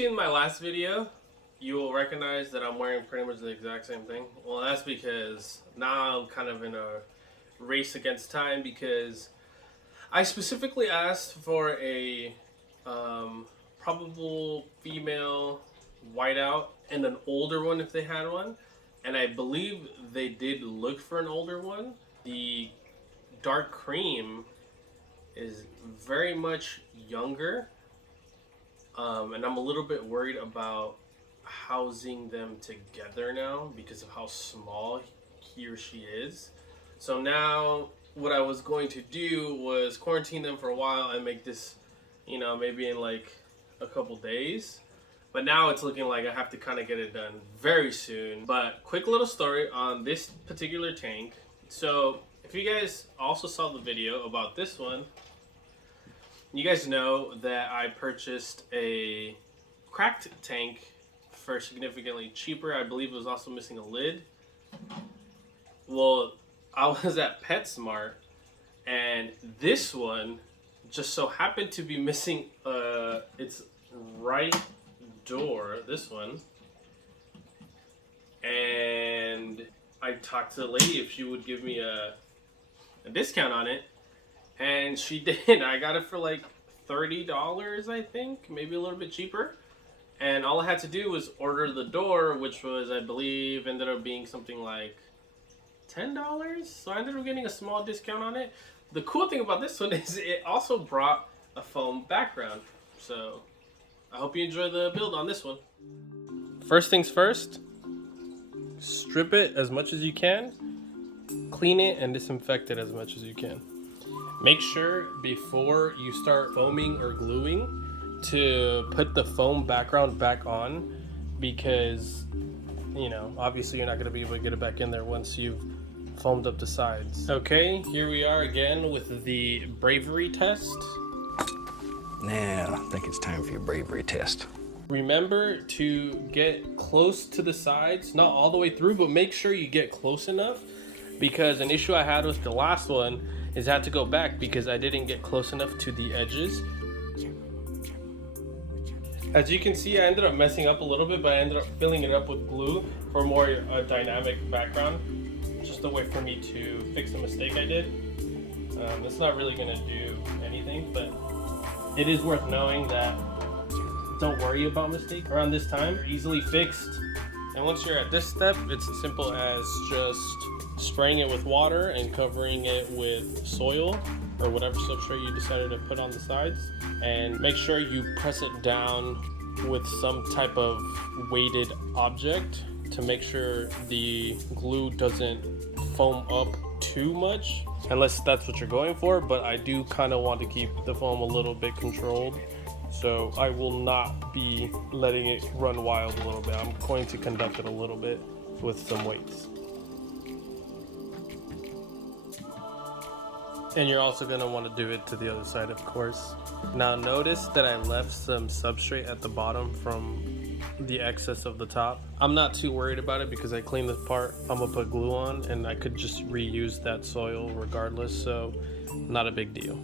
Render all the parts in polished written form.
seen my last video, you will recognize that I'm wearing pretty much the exact same thing. Well, that's because now I'm kind of in a race against time, because I specifically asked for a probable female whiteout and an older one if they had one, and I believe they did look for an older one. The dark cream is very much younger, and I'm a little bit worried about housing them together now because of how small he or she is. So now what I was going to do was quarantine them for a while and make this, you know, maybe in like a couple days. But now it's looking like I have to kind of get it done very soon. But quick little story on this particular tank. So if you guys also saw the video about this one, you guys know that I purchased a cracked tank for significantly cheaper. I believe it was also missing a lid. Well, I was at PetSmart, and this one just so happened to be missing its right door, this one. And I talked to the lady if she would give me a discount on it, and she did. I got it for like $30, I think, maybe a little bit cheaper. And all I had to do was order the door, which was, I believe, ended up being something like $10. So I ended up getting a small discount on it. The cool thing about this one is it also brought a foam background. So I hope you enjoy the build on this one. First things first, strip it as much as you can, clean it and disinfect it as much as you can. Make sure before you start foaming or gluing to put the foam background back on, because, you know, obviously you're not going to be able to get it back in there once you've foamed up the sides. Okay, here we are again with the bravery test. Now, I think it's time for your bravery test. Remember to get close to the sides, not all the way through, but make sure you get close enough, because an issue I had with the last one is I had to go back because I didn't get close enough to the edges. As you can see, I ended up messing up a little bit, but I ended up filling it up with glue for more dynamic background. Just a way for me to fix the mistake I did. It's not really going to do anything, but it is worth knowing that don't worry about mistakes around this time. They're easily fixed. And once you're at this step, it's as simple as just spraying it with water and covering it with soil or whatever substrate you decided to put on the sides. And make sure you press it down with some type of weighted object to make sure the glue doesn't foam up too much, unless that's what you're going for. But I do kind of want to keep the foam a little bit controlled, so I will not be letting it run wild a little bit. I'm going to conduct it a little bit with some weights. And you're also going to want to do it to the other side, of course. Now notice that I left some substrate at the bottom from the excess of the top. I'm not too worried about it because I cleaned this part. I'm going to put glue on and I could just reuse that soil regardless, so not a big deal.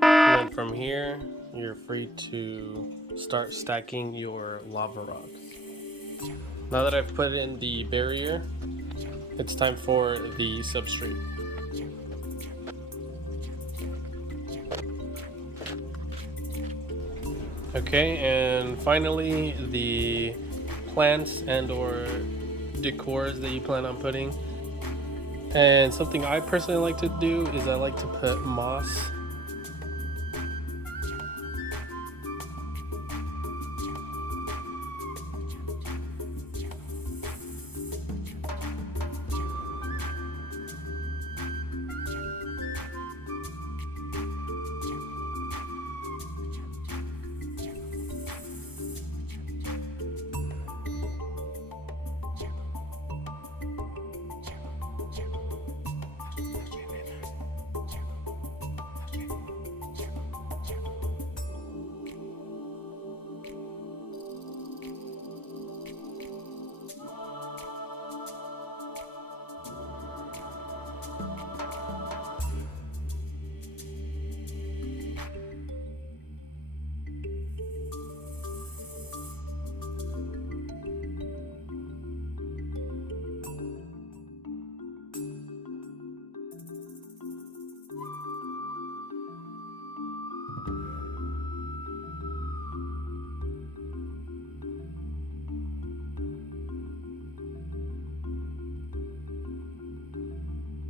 And then from here, you're free to start stacking your lava rocks. Now that I've put in the barrier, it's time for the substrate. Okay, and finally the plants and or decors that you plan on putting. And something I personally like to do is I like to put moss